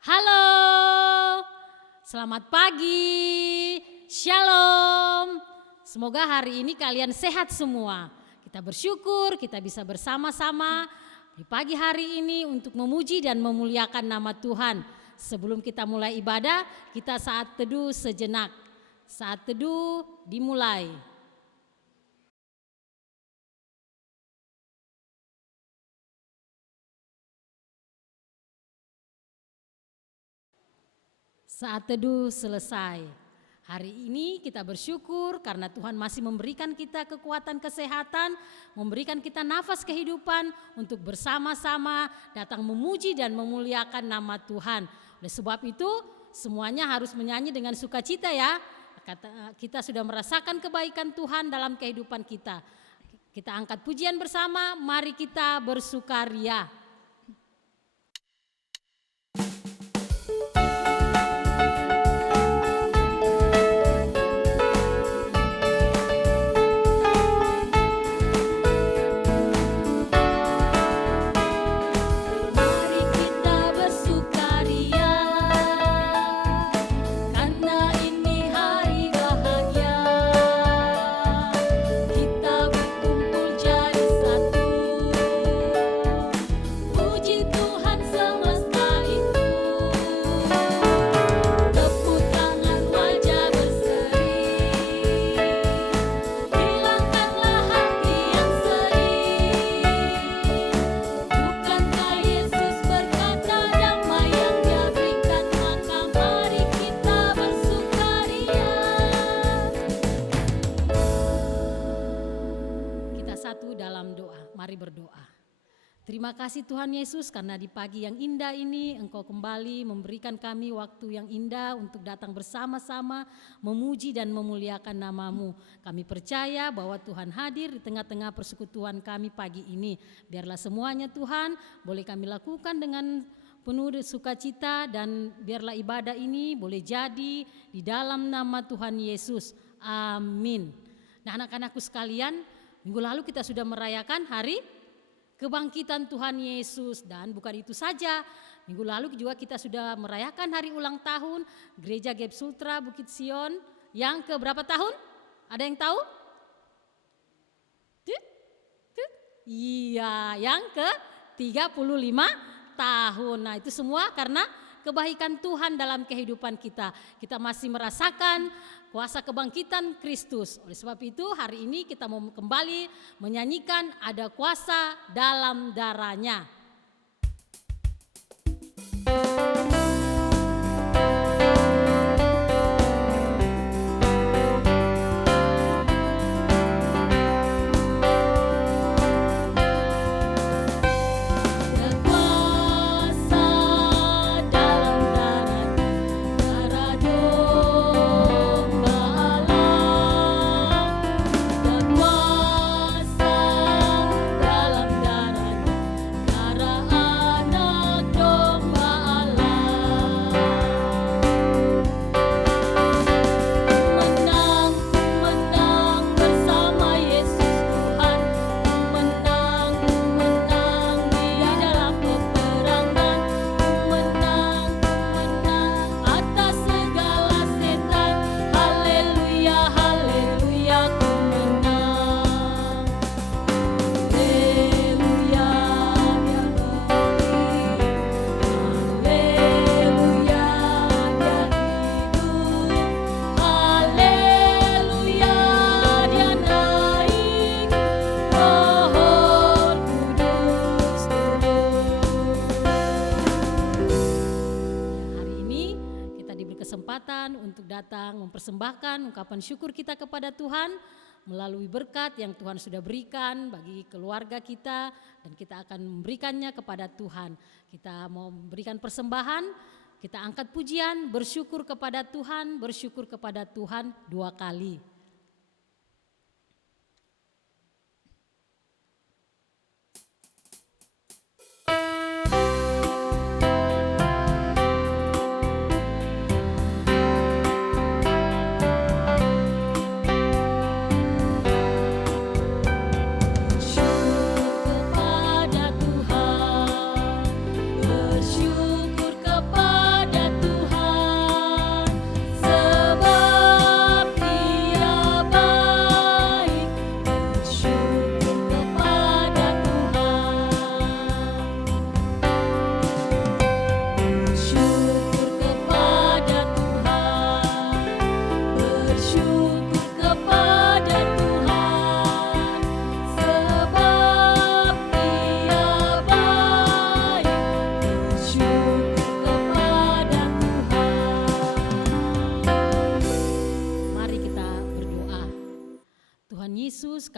Halo, selamat pagi, shalom. Semoga hari ini kalian sehat semua. Kita bersyukur kita bisa bersama-sama di pagi hari ini untuk memuji dan memuliakan nama Tuhan. Sebelum kita mulai ibadah, kita saat teduh sejenak. Saat teduh dimulai. Saat teduh selesai. Hari ini kita bersyukur karena Tuhan masih memberikan kita kekuatan kesehatan, memberikan kita nafas kehidupan untuk bersama-sama datang memuji dan memuliakan nama Tuhan. Oleh sebab itu semuanya harus menyanyi dengan sukacita ya. Kita sudah merasakan kebaikan Tuhan dalam kehidupan kita. Kita angkat pujian bersama, mari kita bersukaria. Terima kasih Tuhan Yesus karena di pagi yang indah ini Engkau kembali memberikan kami waktu yang indah untuk datang bersama-sama memuji dan memuliakan nama-Mu. Kami percaya bahwa Tuhan hadir di tengah-tengah persekutuan kami pagi ini. Biarlah semuanya Tuhan boleh kami lakukan dengan penuh sukacita dan biarlah ibadah ini boleh jadi di dalam nama Tuhan Yesus. Amin. Nah anak-anakku sekalian, minggu lalu kita sudah merayakan hari kebangkitan Tuhan Yesus dan bukan itu saja. Minggu lalu juga kita sudah merayakan hari ulang tahun Gereja Gap Sultra Bukit Sion yang ke berapa tahun? Ada yang tahu? Iya, yang ke 35 tahun. Nah itu semua karena kebaikan Tuhan dalam kehidupan kita. Kita masih merasakan kuasa kebangkitan Kristus. Oleh sebab itu hari ini kita mau kembali menyanyikan ada kuasa dalam darahnya. Untuk datang mempersembahkan ungkapan syukur kita kepada Tuhan melalui berkat yang Tuhan sudah berikan bagi keluarga kita dan kita akan memberikannya kepada Tuhan. Kita mau memberikan persembahan, kita angkat pujian, bersyukur kepada Tuhan 2 kali. Bersyukur kepada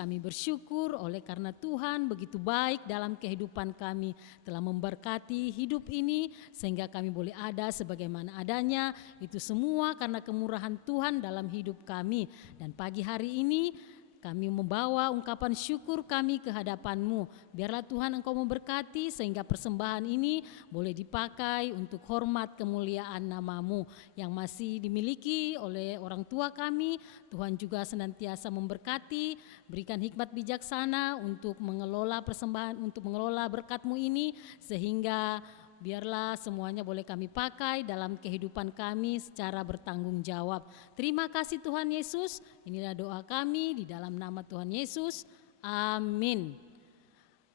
kami bersyukur oleh karena Tuhan begitu baik dalam kehidupan kami, telah memberkati hidup ini sehingga kami boleh ada sebagaimana adanya. Itu semua karena kemurahan Tuhan dalam hidup kami. Dan pagi hari ini kami membawa ungkapan syukur kami ke hadapan-Mu. Biarlah Tuhan Engkau memberkati sehingga persembahan ini boleh dipakai untuk hormat kemuliaan nama-Mu yang masih dimiliki oleh orang tua kami. Tuhan juga senantiasa memberkati, berikan hikmat bijaksana untuk mengelola persembahan, untuk mengelola berkat-Mu ini, sehingga biarlah semuanya boleh kami pakai dalam kehidupan kami secara bertanggung jawab. Terima kasih Tuhan Yesus. Inilah doa kami di dalam nama Tuhan Yesus. Amin.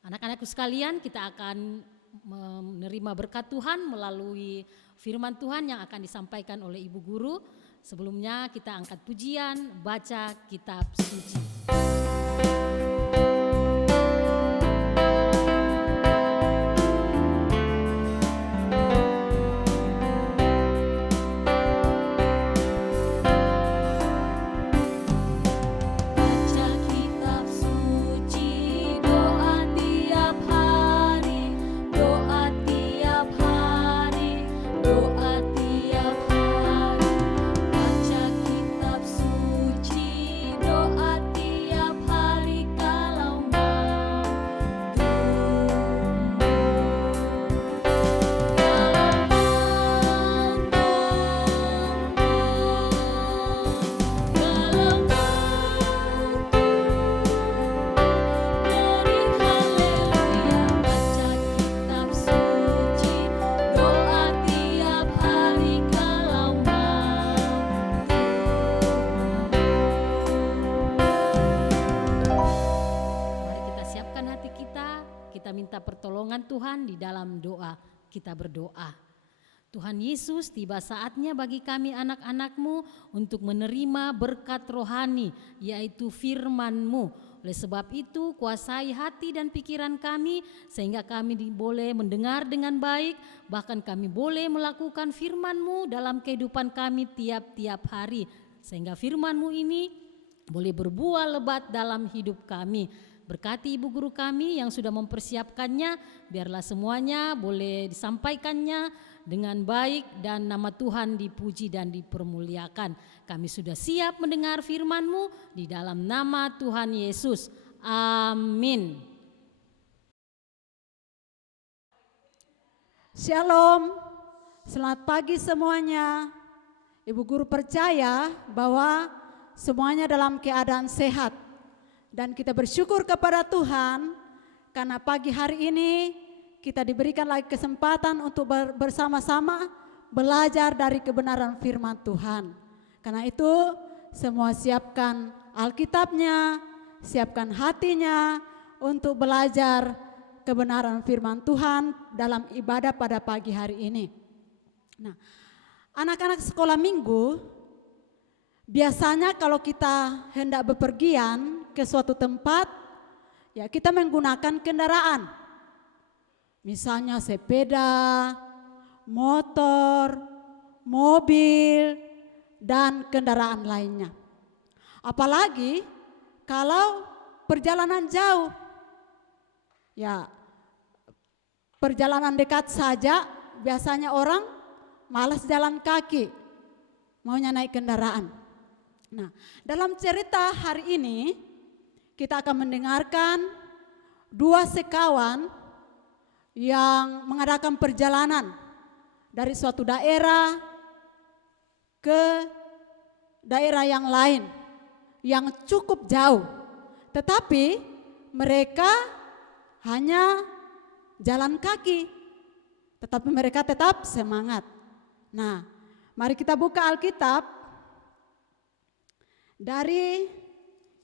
Anak-anakku sekalian, kita akan menerima berkat Tuhan melalui firman Tuhan yang akan disampaikan oleh Ibu Guru. Sebelumnya kita angkat pujian, baca kitab suci. Pertolongan Tuhan di dalam doa. Kita berdoa. Tuhan Yesus, tiba saatnya bagi kami anak-anak-Mu untuk menerima berkat rohani, yaitu firman-Mu. Oleh sebab itu, kuasai hati dan pikiran kami sehingga kami boleh mendengar dengan baik, bahkan kami boleh melakukan firman-Mu dalam kehidupan kami tiap-tiap hari, sehingga firman-Mu ini boleh berbuah lebat dalam hidup kami. Berkati ibu guru kami yang sudah mempersiapkannya, biarlah semuanya boleh disampaikannya dengan baik dan nama Tuhan dipuji dan dipermuliakan. Kami sudah siap mendengar firman-Mu di dalam nama Tuhan Yesus. Amin. Shalom, selamat pagi semuanya. Ibu guru percaya bahwa semuanya dalam keadaan sehat. Dan kita bersyukur kepada Tuhan karena pagi hari ini kita diberikan lagi kesempatan untuk bersama-sama belajar dari kebenaran firman Tuhan. Karena itu semua siapkan Alkitabnya, siapkan hatinya untuk belajar kebenaran firman Tuhan dalam ibadah pada pagi hari ini. Nah, anak-anak sekolah minggu, biasanya kalau kita hendak bepergian ke suatu tempat, ya kita menggunakan kendaraan. Misalnya sepeda, motor, mobil, dan kendaraan lainnya. Apalagi kalau perjalanan jauh, ya perjalanan dekat saja biasanya orang malas jalan kaki, maunya naik kendaraan. Nah, dalam cerita hari ini kita akan mendengarkan dua sekawan yang mengadakan perjalanan dari suatu daerah ke daerah yang lain yang cukup jauh. Tetapi mereka hanya jalan kaki, tetapi mereka tetap semangat. Nah, mari kita buka Alkitab dari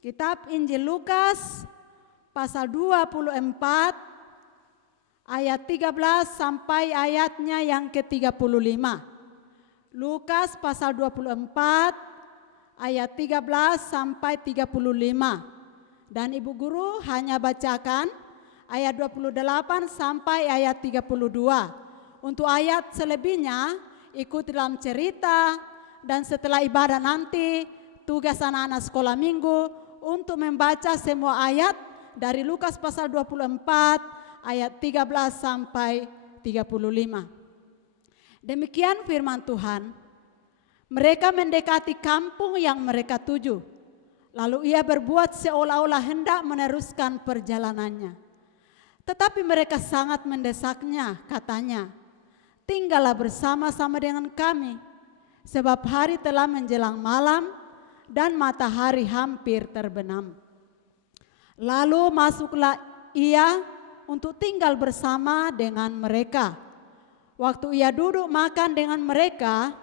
Kitab Injil Lukas pasal 24 ayat 13 sampai ayatnya yang ke-35. Lukas pasal 24 ayat 13 sampai 35. Dan Ibu Guru hanya bacakan ayat 28 sampai ayat 32. Untuk ayat selebihnya ikut dalam cerita, dan setelah ibadah nanti tugas anak-anak sekolah minggu untuk membaca semua ayat dari Lukas pasal 24 ayat 13 sampai 35. Demikian firman Tuhan. Mereka mendekati kampung yang mereka tuju. Lalu ia berbuat seolah-olah hendak meneruskan perjalanannya. Tetapi mereka sangat mendesaknya, katanya, "Tinggallah bersama-sama dengan kami, sebab hari telah menjelang malam dan matahari hampir terbenam." Lalu masuklah ia untuk tinggal bersama dengan mereka. Waktu ia duduk makan dengan mereka,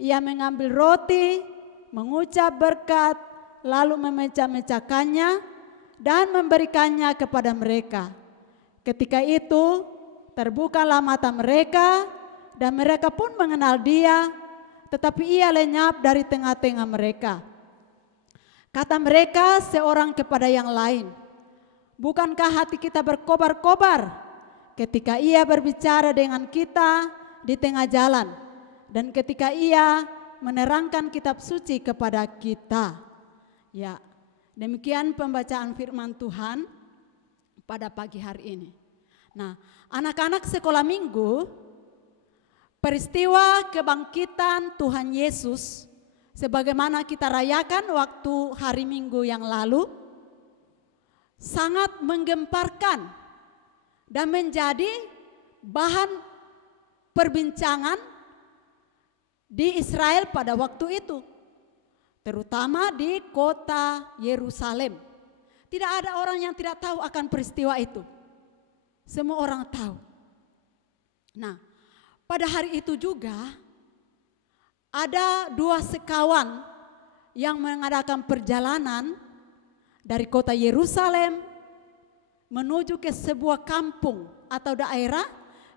ia mengambil roti, mengucap berkat, lalu memecah-mecahkannya dan memberikannya kepada mereka. Ketika itu terbukalah mata mereka dan mereka pun mengenal dia, tetapi ia lenyap dari tengah-tengah mereka. Kata mereka seorang kepada yang lain, "Bukankah hati kita berkobar-kobar ketika ia berbicara dengan kita di tengah jalan dan ketika ia menerangkan kitab suci kepada kita?" Ya, demikian pembacaan firman Tuhan pada pagi hari ini. Nah, anak-anak sekolah minggu, peristiwa kebangkitan Tuhan Yesus sebagaimana kita rayakan waktu hari Minggu yang lalu sangat menggemparkan dan menjadi bahan perbincangan di Israel pada waktu itu, terutama di kota Yerusalem. Tidak ada orang yang tidak tahu akan peristiwa itu. Semua orang tahu. Nah, pada hari itu juga ada dua sekawan yang mengadakan perjalanan dari kota Yerusalem menuju ke sebuah kampung atau daerah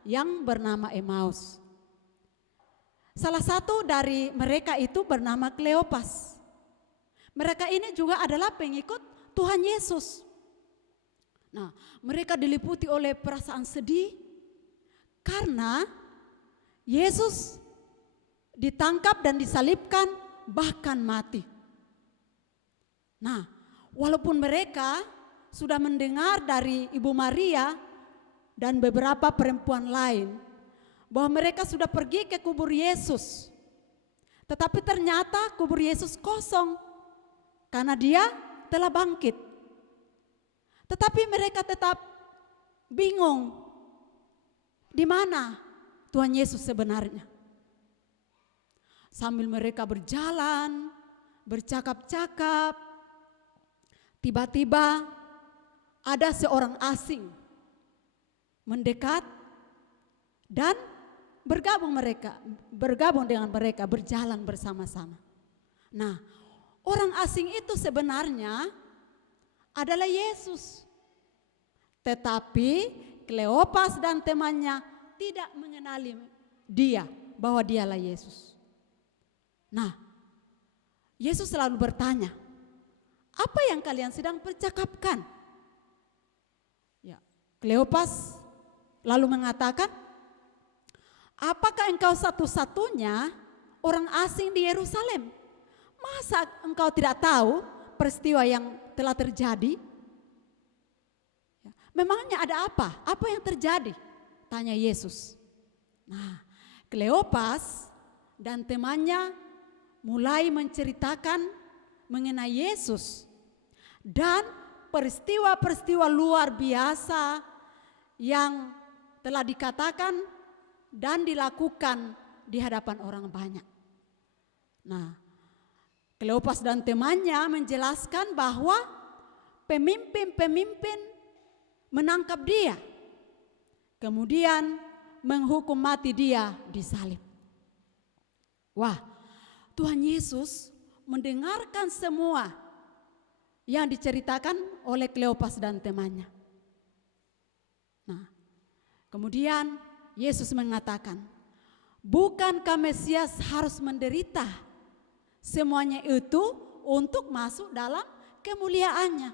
yang bernama Emmaus. Salah satu dari mereka itu bernama Kleopas. Mereka ini juga adalah pengikut Tuhan Yesus. Nah, mereka diliputi oleh perasaan sedih karena Yesus ditangkap dan disalibkan bahkan mati. Nah, walaupun mereka sudah mendengar dari Ibu Maria dan beberapa perempuan lain bahwa mereka sudah pergi ke kubur Yesus, tetapi ternyata kubur Yesus kosong karena dia telah bangkit. Tetapi mereka tetap bingung di mana Tuhan Yesus sebenarnya. Sambil mereka berjalan, bercakap-cakap, tiba-tiba ada seorang asing mendekat dan bergabung dengan mereka, berjalan bersama-sama. Nah, orang asing itu sebenarnya adalah Yesus. Tetapi Kleopas dan temannya tidak mengenali dia, bahwa dialah Yesus. Nah, Yesus selalu bertanya, "Apa yang kalian sedang percakapkan?" Ya, Kleopas lalu mengatakan, "Apakah engkau satu-satunya orang asing di Yerusalem? Masa engkau tidak tahu peristiwa yang telah terjadi?" "Memangnya ada apa? Apa yang terjadi?" tanya Yesus. Nah, Kleopas dan temannya mulai menceritakan mengenai Yesus dan peristiwa-peristiwa luar biasa yang telah dikatakan dan dilakukan di hadapan orang banyak. Nah, Kleopas dan temannya menjelaskan bahwa pemimpin-pemimpin menangkap dia, kemudian menghukum mati dia disalib. Wah, Tuhan Yesus mendengarkan semua yang diceritakan oleh Kleopas dan temannya. Nah, kemudian Yesus mengatakan, "Bukankah Mesias harus menderita semuanya itu untuk masuk dalam kemuliaannya?"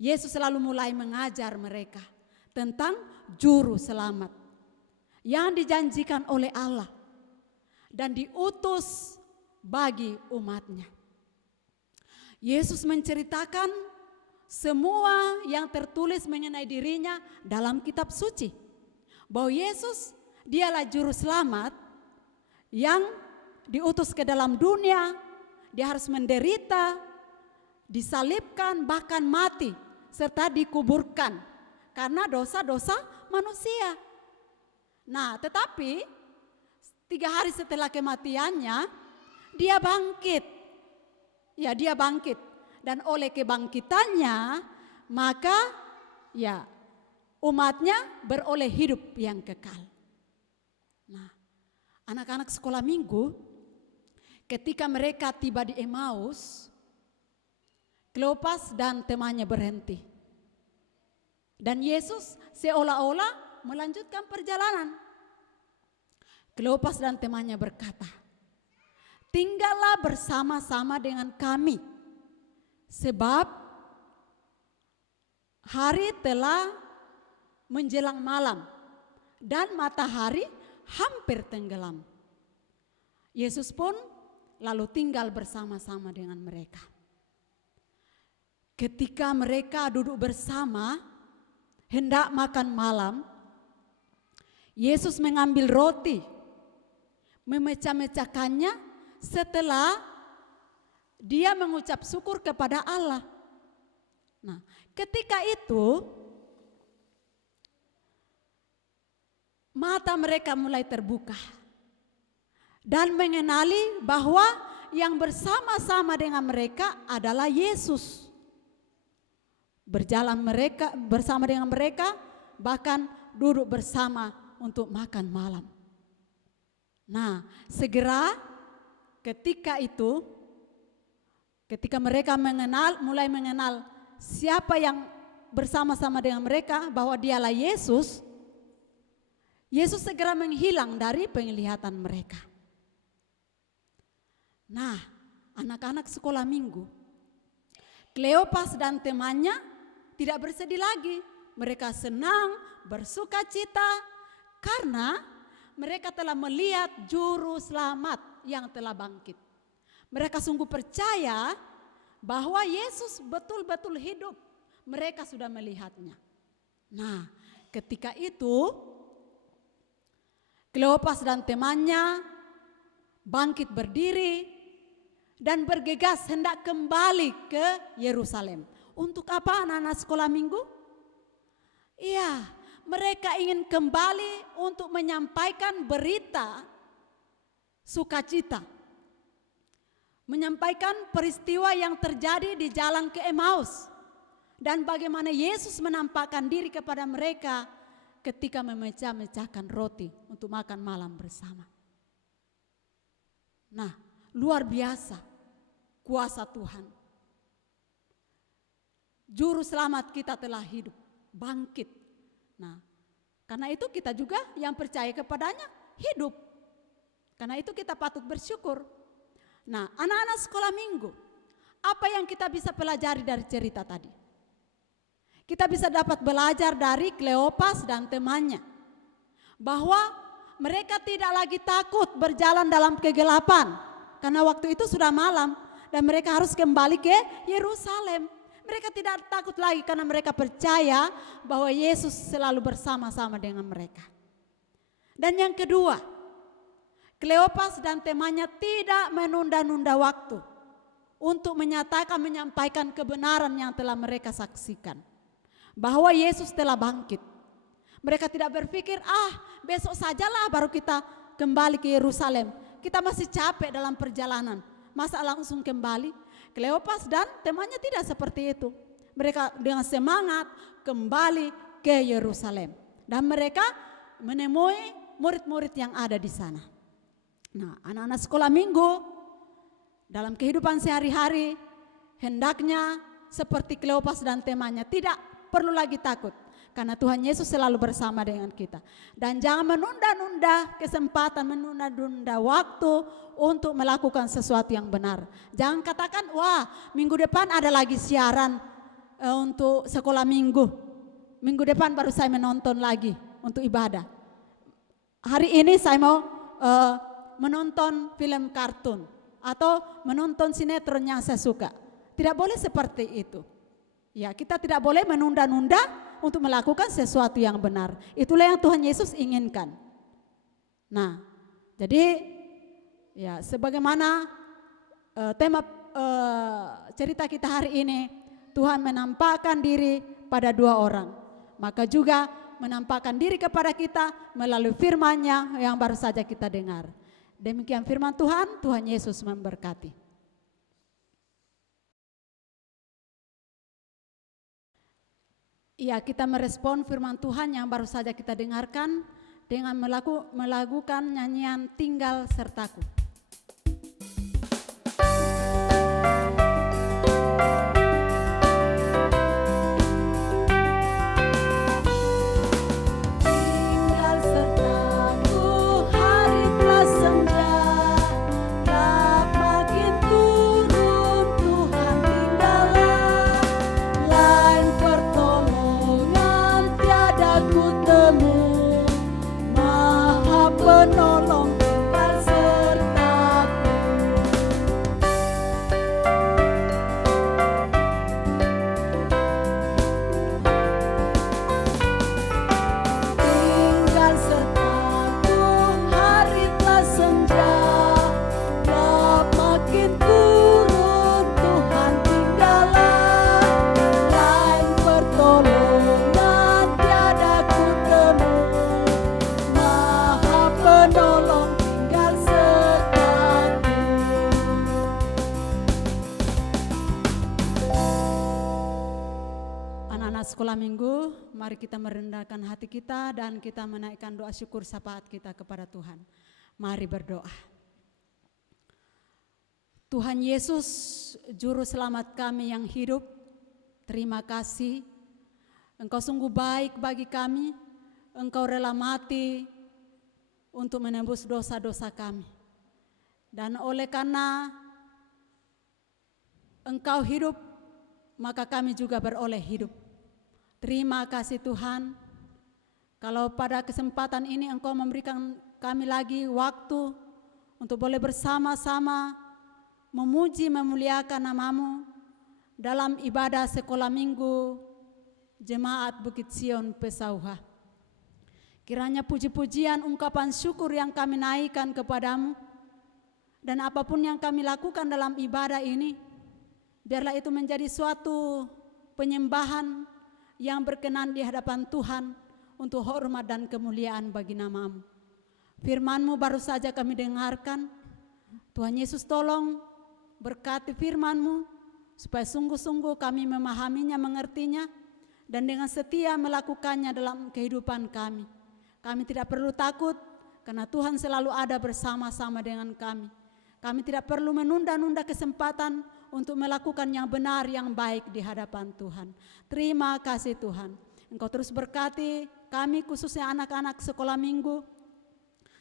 Yesus selalu mulai mengajar mereka tentang juru selamat yang dijanjikan oleh Allah dan diutus bagi umatnya. Yesus menceritakan semua yang tertulis mengenai dirinya dalam kitab suci. Bahwa Yesus dialah juru selamat yang diutus ke dalam dunia. Dia harus menderita, disalibkan, bahkan mati, serta dikuburkan karena dosa-dosa manusia. Nah, tetapi 3 hari setelah kematiannya, dia bangkit. Ya, dia bangkit. Dan oleh kebangkitannya, maka ya umatnya beroleh hidup yang kekal. Nah, anak-anak sekolah minggu, ketika mereka tiba di Emmaus, Kleopas dan temannya berhenti. Dan Yesus seolah-olah melanjutkan perjalanan. Kleopas dan temannya berkata, "Tinggallah bersama-sama dengan kami, sebab hari telah menjelang malam dan matahari hampir tenggelam." Yesus pun lalu tinggal bersama-sama dengan mereka. Ketika mereka duduk bersama, hendak makan malam, Yesus mengambil roti, memecah-mecahkannya setelah dia mengucap syukur kepada Allah. Nah, ketika itu mata mereka mulai terbuka dan mengenali bahwa yang bersama-sama dengan mereka adalah Yesus. Berjalan mereka bersama dengan mereka, bahkan duduk bersama untuk makan malam. Nah, segera ketika itu, ketika mereka mulai mengenal siapa yang bersama-sama dengan mereka, bahwa dialah Yesus, Yesus segera menghilang dari penglihatan mereka. Nah, anak-anak sekolah minggu, Kleopas dan temannya tidak bersedih lagi. Mereka senang, bersuka cita karena mereka telah melihat juru selamat yang telah bangkit. Mereka sungguh percaya bahwa Yesus betul-betul hidup. Mereka sudah melihatnya. Nah, ketika itu Kleopas dan temannya bangkit berdiri dan bergegas hendak kembali ke Yerusalem. Untuk apa anak-anak sekolah minggu? Iya, mereka ingin kembali untuk menyampaikan berita sukacita. Menyampaikan peristiwa yang terjadi di jalan ke Emmaus. Dan bagaimana Yesus menampakkan diri kepada mereka ketika memecah-mecahkan roti untuk makan malam bersama. Nah, luar biasa kuasa Tuhan. Juru selamat kita telah hidup, bangkit. Nah, karena itu kita juga yang percaya kepadanya hidup. Karena itu kita patut bersyukur. Nah, anak-anak sekolah minggu, apa yang kita bisa pelajari dari cerita tadi? Kita bisa dapat belajar dari Kleopas dan temannya, bahwa mereka tidak lagi takut berjalan dalam kegelapan, karena waktu itu sudah malam dan mereka harus kembali ke Yerusalem. Mereka tidak takut lagi karena mereka percaya bahwa Yesus selalu bersama-sama dengan mereka. Dan yang kedua, Kleopas dan temannya tidak menunda-nunda waktu untuk menyampaikan kebenaran yang telah mereka saksikan. Bahwa Yesus telah bangkit. Mereka tidak berpikir, besok sajalah baru kita kembali ke Yerusalem. Kita masih capek dalam perjalanan. Masa langsung kembali? Kleopas dan temannya tidak seperti itu. Mereka dengan semangat kembali ke Yerusalem. Dan mereka menemui murid-murid yang ada di sana. Nah, anak-anak sekolah minggu dalam kehidupan sehari-hari hendaknya seperti Kleopas dan temannya, tidak perlu lagi takut. Karena Tuhan Yesus selalu bersama dengan kita. Dan jangan menunda-nunda kesempatan, menunda-nunda waktu untuk melakukan sesuatu yang benar. Jangan katakan, minggu depan ada lagi siaran untuk sekolah minggu. Minggu depan baru saya menonton lagi untuk ibadah. Hari ini saya mau menonton film kartun atau menonton sinetron yang saya suka. Tidak boleh seperti itu. Ya, kita tidak boleh menunda-nunda untuk melakukan sesuatu yang benar. Itulah yang Tuhan Yesus inginkan. Nah, jadi ya sebagaimana tema cerita kita hari ini, Tuhan menampakkan diri pada dua orang. Maka juga menampakkan diri kepada kita melalui firman-Nya yang baru saja kita dengar. Demikian firman Tuhan, Tuhan Yesus memberkati. Ya, kita merespon firman Tuhan yang baru saja kita dengarkan dengan melakukan nyanyian Tinggal Sertaku. Sekolah minggu, mari kita merendahkan hati kita dan kita menaikkan doa syukur syafaat kita kepada Tuhan. Mari berdoa. Tuhan Yesus, Juru Selamat kami yang hidup, terima kasih. Engkau sungguh baik bagi kami, Engkau rela mati untuk menembus dosa-dosa kami. Dan oleh karena Engkau hidup, maka kami juga beroleh hidup. Terima kasih Tuhan, kalau pada kesempatan ini Engkau memberikan kami lagi waktu untuk boleh bersama-sama memuji memuliakan nama-Mu dalam ibadah sekolah minggu Jemaat Bukit Sion Pesauha. Kiranya puji-pujian ungkapan syukur yang kami naikkan kepadamu dan apapun yang kami lakukan dalam ibadah ini, biarlah itu menjadi suatu penyembahan yang berkenan di hadapan Tuhan untuk hormat dan kemuliaan bagi nama-Mu. Firman-Mu baru saja kami dengarkan. Tuhan Yesus tolong berkati firman-Mu supaya sungguh-sungguh kami memahaminya, mengertinya, dan dengan setia melakukannya dalam kehidupan kami. Kami tidak perlu takut karena Tuhan selalu ada bersama-sama dengan kami. Kami tidak perlu menunda-nunda kesempatan untuk melakukan yang benar, yang baik di hadapan Tuhan. Terima kasih Tuhan. Engkau terus berkati kami khususnya anak-anak sekolah minggu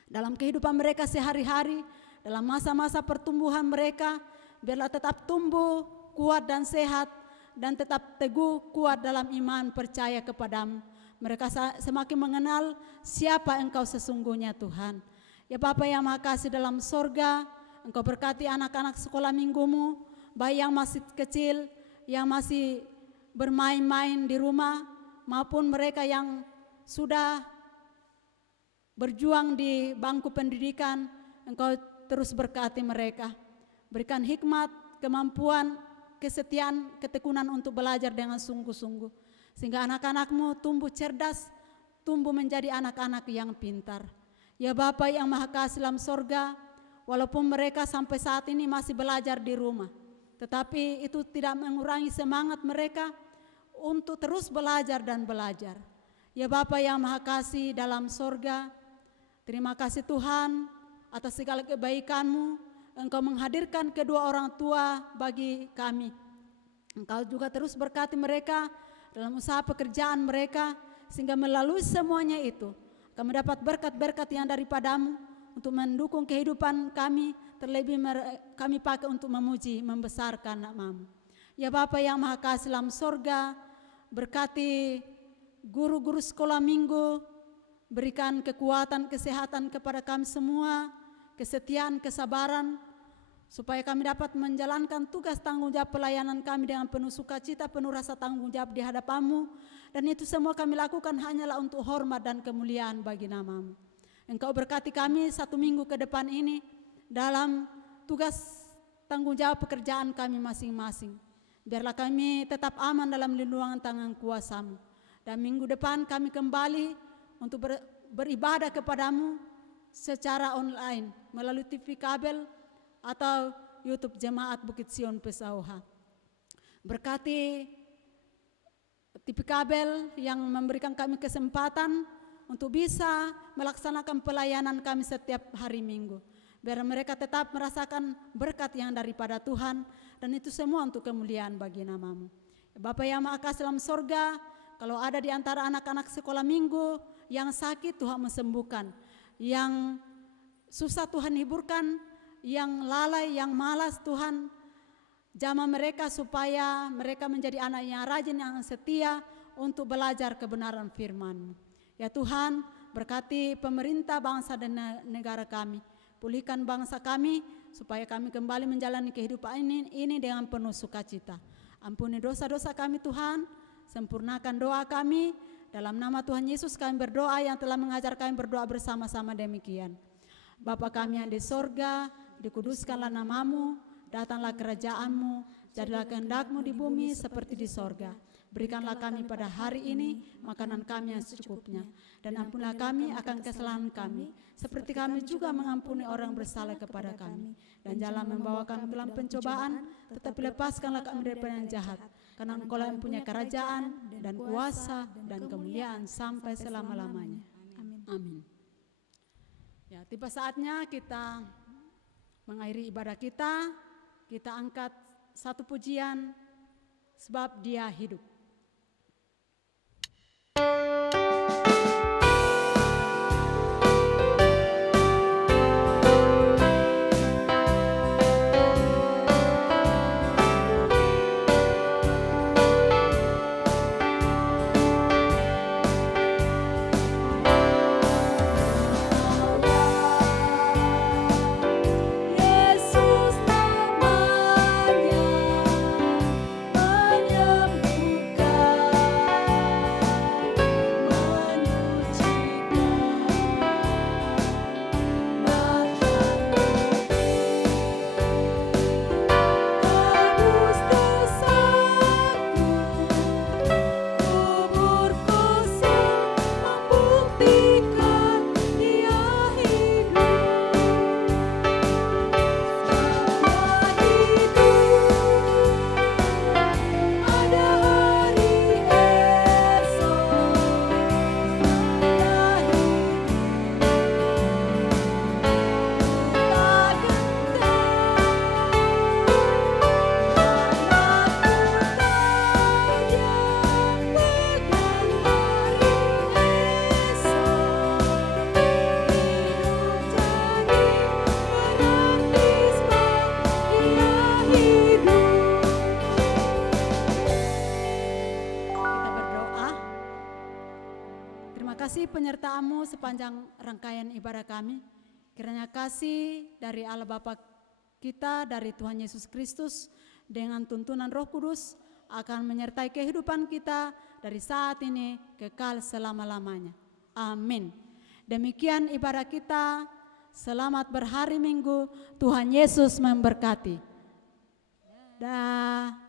dalam kehidupan mereka sehari-hari, dalam masa-masa pertumbuhan mereka, biarlah tetap tumbuh, kuat dan sehat, dan tetap teguh, kuat dalam iman, percaya kepadamu. Mereka semakin mengenal siapa Engkau sesungguhnya Tuhan. Ya Bapa yang Maha Kasih dalam sorga, Engkau berkati anak-anak sekolah minggu-Mu, baik yang masih kecil, yang masih bermain-main di rumah, maupun mereka yang sudah berjuang di bangku pendidikan. Engkau terus berkati mereka. Berikan hikmat, kemampuan, kesetiaan, ketekunan untuk belajar dengan sungguh-sungguh. Sehingga anak-anak-Mu tumbuh cerdas, tumbuh menjadi anak-anak yang pintar. Ya Bapa yang Maha Kasih dalam sorga, walaupun mereka sampai saat ini masih belajar di rumah, tetapi itu tidak mengurangi semangat mereka untuk terus belajar dan belajar. Ya Bapa yang Maha Kasih dalam sorga, terima kasih Tuhan atas segala kebaikan-Mu. Engkau menghadirkan kedua orang tua bagi kami. Engkau juga terus berkati mereka dalam usaha pekerjaan mereka, sehingga melalui semuanya itu kami dapat berkat-berkat yang daripada-Mu untuk mendukung kehidupan kami. Terlebih kami pakai untuk memuji, membesarkan nama-Mu. Ya Bapa yang Maha Kasih dalam sorga, berkati guru-guru sekolah minggu, berikan kekuatan, kesehatan kepada kami semua, kesetiaan, kesabaran, supaya kami dapat menjalankan tugas tanggung jawab pelayanan kami dengan penuh sukacita, penuh rasa tanggung jawab di hadapan-Mu. Dan itu semua kami lakukan hanyalah untuk hormat dan kemuliaan bagi nama-Mu. Engkau berkati kami 1 minggu ke depan ini dalam tugas tanggung jawab pekerjaan kami masing-masing. Biarlah kami tetap aman dalam lindungan tangan kuasa-Mu. Dan minggu depan kami kembali untuk beribadah kepada-Mu secara online melalui TV kabel atau YouTube Jemaat Bukit Sion Pesauha. Berkati TV kabel yang memberikan kami kesempatan untuk bisa melaksanakan pelayanan kami setiap hari Minggu. Biar mereka tetap merasakan berkat yang daripada Tuhan, dan itu semua untuk kemuliaan bagi nama-Mu. Bapa yang Maha Kasih dalam sorga, kalau ada di antara anak-anak sekolah minggu yang sakit, Tuhan sembuhkan. Yang susah Tuhan hiburkan, yang lalai, yang malas, Tuhan jamah mereka supaya mereka menjadi anak yang rajin, yang setia untuk belajar kebenaran firman-Mu. Ya Tuhan, berkati pemerintah bangsa dan negara kami, pulihkan bangsa kami supaya kami kembali menjalani kehidupan ini dengan penuh sukacita. Ampuni dosa-dosa kami Tuhan, sempurnakan doa kami, dalam nama Tuhan Yesus kami berdoa yang telah mengajar kami berdoa bersama-sama demikian. Bapa kami yang di sorga, dikuduskanlah nama-Mu, datanglah kerajaan-Mu, jadilah kehendak-Mu di bumi seperti di sorga. Berikanlah kami pada hari ini makanan kami yang secukupnya, dan ampunilah kami akan kesalahan kami, seperti kami juga mengampuni orang bersalah kepada kami. Dan jangan membawa kami dalam pencobaan, tetapi lepaskanlah kami daripada yang jahat, karena Engkau yang punya kerajaan dan kuasa dan kemuliaan sampai selama-lamanya. Amin. Ya, tiba saatnya kita mengakhiri ibadah kita angkat satu pujian, sebab Dia hidup. Penyertaan-Mu sepanjang rangkaian ibadah kami. Kiranya kasih dari Allah Bapa kita, dari Tuhan Yesus Kristus, dengan tuntunan Roh Kudus akan menyertai kehidupan kita dari saat ini kekal selama-lamanya. Amin. Demikian ibadah kita. Selamat berhari Minggu. Tuhan Yesus memberkati. Dah.